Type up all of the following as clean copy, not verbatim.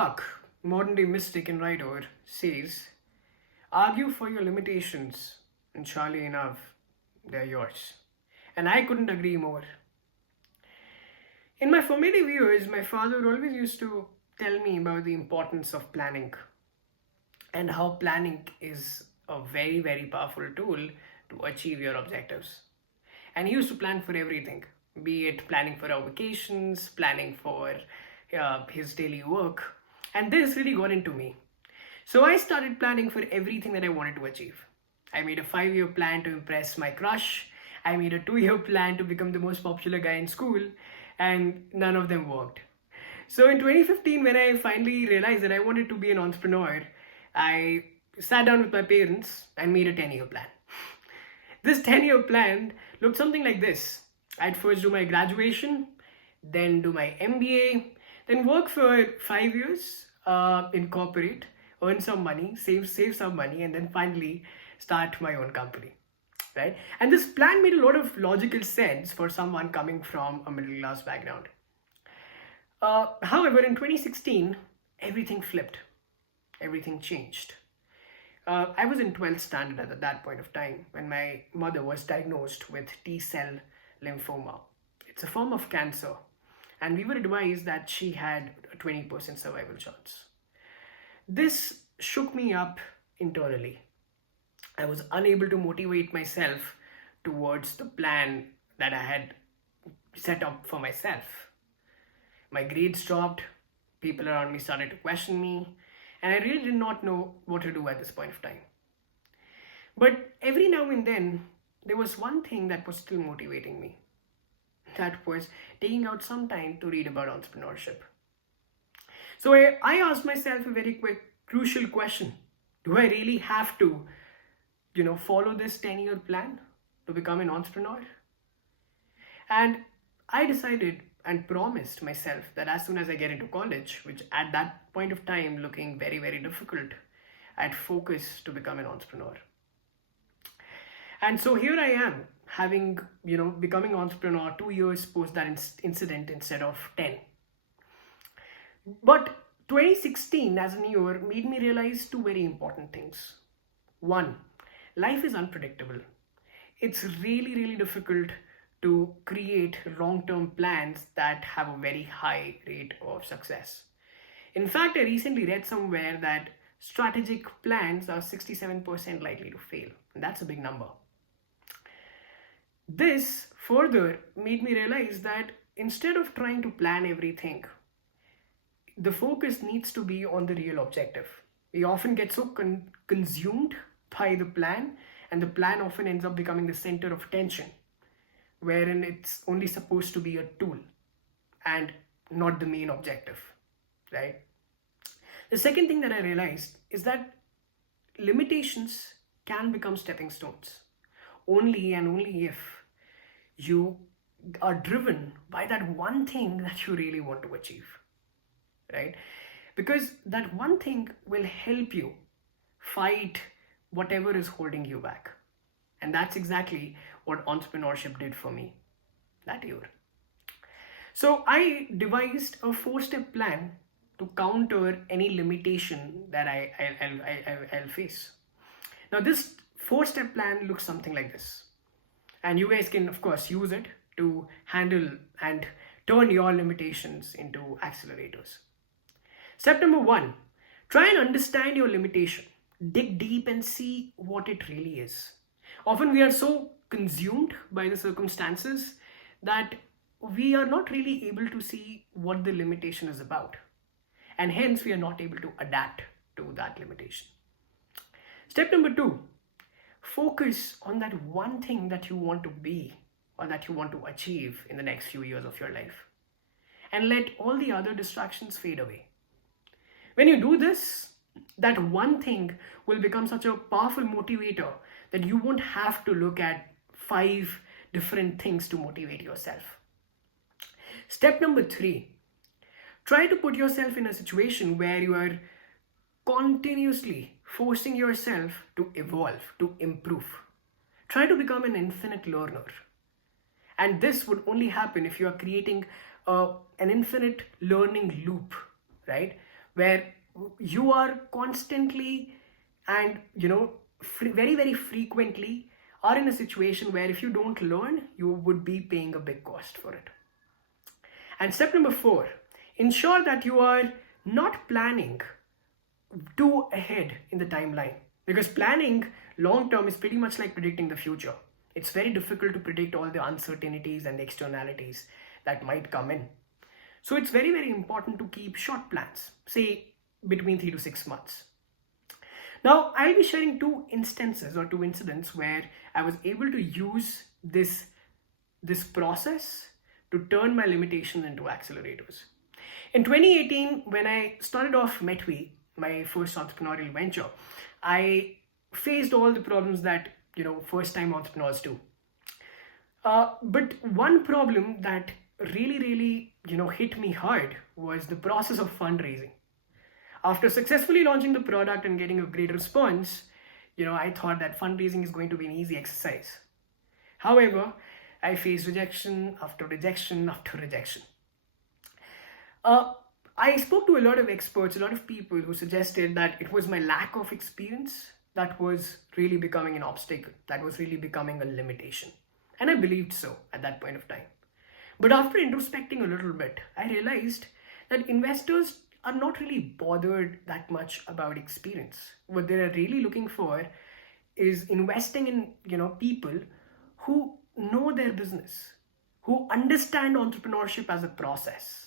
Buck, modern day mystic and writer, says, argue for your limitations, and surely enough, they're yours. And I couldn't agree more. In my formative years, my father always used to tell me about the importance of planning and how planning is a very, very powerful tool to achieve your objectives. And he used to plan for everything, be it planning for our vacations, planning for his daily work. And this really got into me. So I started planning for everything that I wanted to achieve. I made a 5-year plan to impress my crush. I made a 2-year plan to become the most popular guy in school, and none of them worked. So in 2015, when I finally realized that I wanted to be an entrepreneur, I sat down with my parents and made a 10-year plan. This 10-year plan looked something like this. I'd first do my graduation, then do my MBA, then work for 5 years in corporate, earn some money, save some money, and then finally start my own company, right? And this plan made a lot of logical sense for someone coming from a middle class background. However, in 2016, everything flipped. Everything changed. I was in 12th standard at that point of time when my mother was diagnosed with T-cell lymphoma. It's a form of cancer, and we were advised that she had a 20% survival chance. This shook me up internally. I was unable to motivate myself towards the plan that I had set up for myself. My grades dropped, people around me started to question me, and I really did not know what to do at this point of time. But every now and then, there was one thing that was still motivating me. That was taking out some time to read about entrepreneurship. So I asked myself a very crucial question. Do I really have to, follow this 10-year plan to become an entrepreneur? And I decided and promised myself that as soon as I get into college, which at that point of time looking very, very difficult, I'd focus to become an entrepreneur. And so here I am, having, becoming an entrepreneur 2 years post that incident instead of 10. But 2016 as a year made me realize two very important things. One, life is unpredictable. It's really, really difficult to create long-term plans that have a very high rate of success. In fact, I recently read somewhere that strategic plans are 67% likely to fail. And that's a big number. This further made me realize that instead of trying to plan everything, the focus needs to be on the real objective. We often get so consumed by the plan, and the plan often ends up becoming the center of attention, wherein it's only supposed to be a tool and not the main objective, right? The second thing that I realized is that limitations can become stepping stones only and only if you are driven by that one thing that you really want to achieve, right? Because that one thing will help you fight whatever is holding you back. And that's exactly what entrepreneurship did for me that year. So I devised a 4-step plan to counter any limitation that I'll face. Now this 4-step plan looks something like this. And you guys can, of course, use it to handle and turn your limitations into accelerators. Step number 1, try and understand your limitation. Dig deep and see what it really is. Often we are so consumed by the circumstances that we are not really able to see what the limitation is about. And hence we are not able to adapt to that limitation. Step number 2, focus on that one thing that you want to be or that you want to achieve in the next few years of your life. And let all the other distractions fade away. When you do this, that one thing will become such a powerful motivator that you won't have to look at 5 different things to motivate yourself. Step number 3, try to put yourself in a situation where you are continuously forcing yourself to evolve, to improve. Try to become an infinite learner. And this would only happen if you are creating an infinite learning loop, right? where you are constantly and very, very frequently are in a situation where if you don't learn, you would be paying a big cost for it. And step number 4, ensure that you are not planning too ahead in the timeline, because planning long term is pretty much like predicting the future. It's very difficult to predict all the uncertainties and the externalities that might come in. So it's very, very important to keep short plans, say between 3 to 6 months. Now, I'll be sharing 2 instances or 2 incidents where I was able to use this process to turn my limitations into accelerators. In 2018, when I started off Metvy, my first entrepreneurial venture, I faced all the problems that first-time entrepreneurs do. But one problem that really hit me hard was the process of fundraising. After successfully launching the product and getting a great response, I thought that fundraising is going to be an easy exercise. However, I faced rejection after rejection after rejection. I spoke to a lot of experts, a lot of people who suggested that it was my lack of experience that was really becoming an obstacle, that was really becoming a limitation. And I believed so at that point of time. But after introspecting a little bit, I realized that investors are not really bothered that much about experience. What they're really looking for is investing in, people who know their business, who understand entrepreneurship as a process.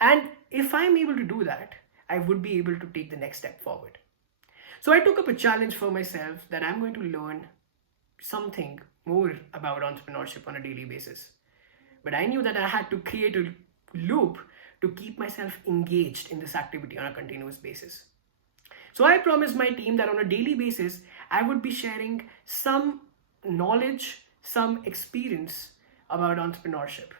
And if I'm able to do that, I would be able to take the next step forward. So I took up a challenge for myself that I'm going to learn something more about entrepreneurship on a daily basis. But I knew that I had to create a loop to keep myself engaged in this activity on a continuous basis. So I promised my team that on a daily basis, I would be sharing some knowledge, some experience about entrepreneurship.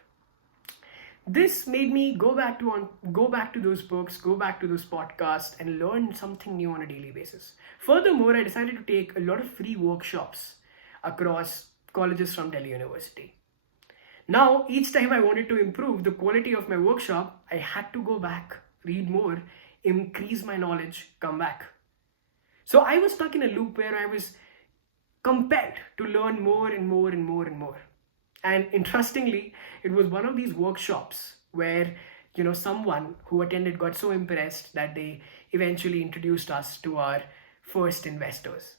This made me go back to those books, go back to those podcasts, and learn something new on a daily basis. Furthermore, I decided to take a lot of free workshops across colleges from Delhi University. Now, each time I wanted to improve the quality of my workshop, I had to go back, read more, increase my knowledge, come back. So I was stuck in a loop where I was compelled to learn more and more and more and more. And interestingly, it was one of these workshops where, someone who attended got so impressed that they eventually introduced us to our first investors.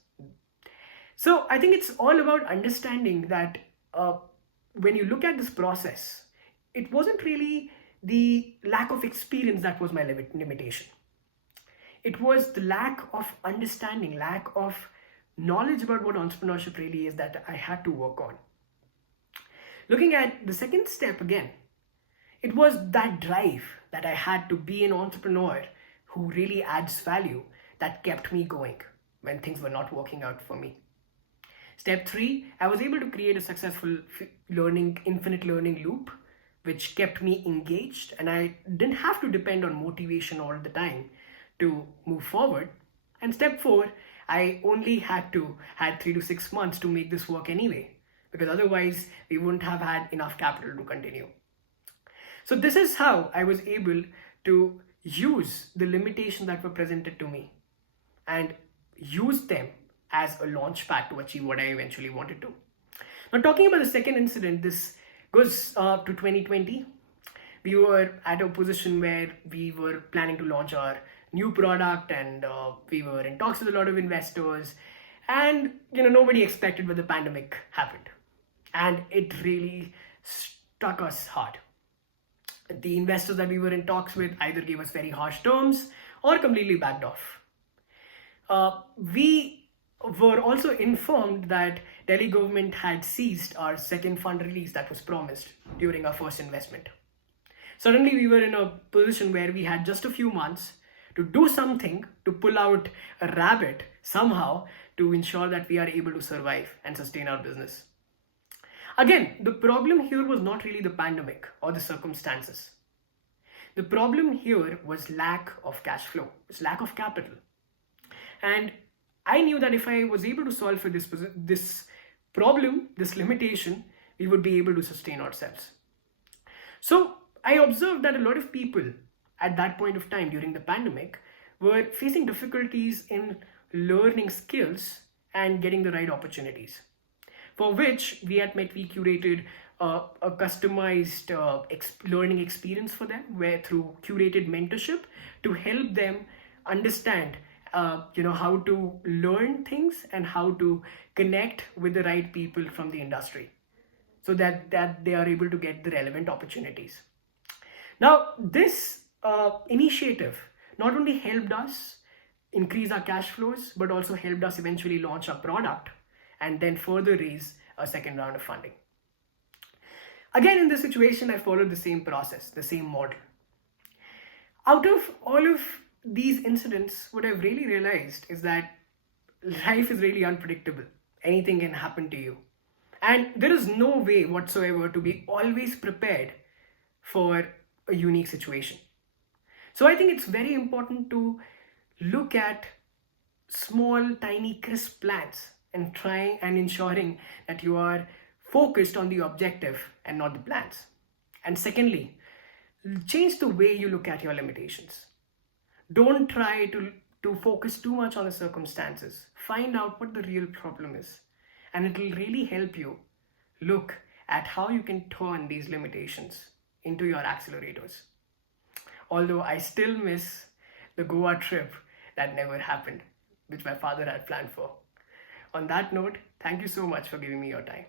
So I think it's all about understanding that when you look at this process, it wasn't really the lack of experience that was my limitation. It was the lack of understanding, lack of knowledge about what entrepreneurship really is that I had to work on. Looking at the second step again, it was that drive that I had to be an entrepreneur who really adds value that kept me going when things were not working out for me. Step 3, I was able to create a successful infinite learning loop, which kept me engaged, and I didn't have to depend on motivation all the time to move forward. And step 4, I only had 3 to 6 months to make this work anyway, because otherwise we wouldn't have had enough capital to continue. So this is how I was able to use the limitations that were presented to me and use them as a launch pad to achieve what I eventually wanted to. Now, talking about the second incident, this goes to 2020. We were at a position where we were planning to launch our new product, and we were in talks with a lot of investors, and nobody expected when the pandemic happened. And it really struck us hard. The investors that we were in talks with either gave us very harsh terms or completely backed off. We were also informed that Delhi government had seized our second fund release that was promised during our first investment. Suddenly we were in a position where we had just a few months to do something, to pull out a rabbit somehow to ensure that we are able to survive and sustain our business. Again, the problem here was not really the pandemic or the circumstances. The problem here was lack of cash flow, was lack of capital. And I knew that if I was able to solve for this problem, this limitation, we would be able to sustain ourselves. So I observed that a lot of people at that point of time during the pandemic were facing difficulties in learning skills and getting the right opportunities, for which we at Metvy curated a customized learning experience for them, where through curated mentorship to help them understand how to learn things and how to connect with the right people from the industry, so that they are able to get the relevant opportunities. Now, this initiative not only helped us increase our cash flows, but also helped us eventually launch our product and then further raise a second round of funding. Again, in this situation, I followed the same process, the same model. Out of all of these incidents, what I've really realized is that life is really unpredictable. Anything can happen to you. And there is no way whatsoever to be always prepared for a unique situation. So I think it's very important to look at small, tiny, crisp plans and trying and ensuring that you are focused on the objective and not the plans. And secondly, change the way you look at your limitations. Don't try to focus too much on the circumstances. Find out what the real problem is, and it will really help you look at how you can turn these limitations into your accelerators. Although I still miss the Goa trip that never happened, which my father had planned for. On that note, thank you so much for giving me your time.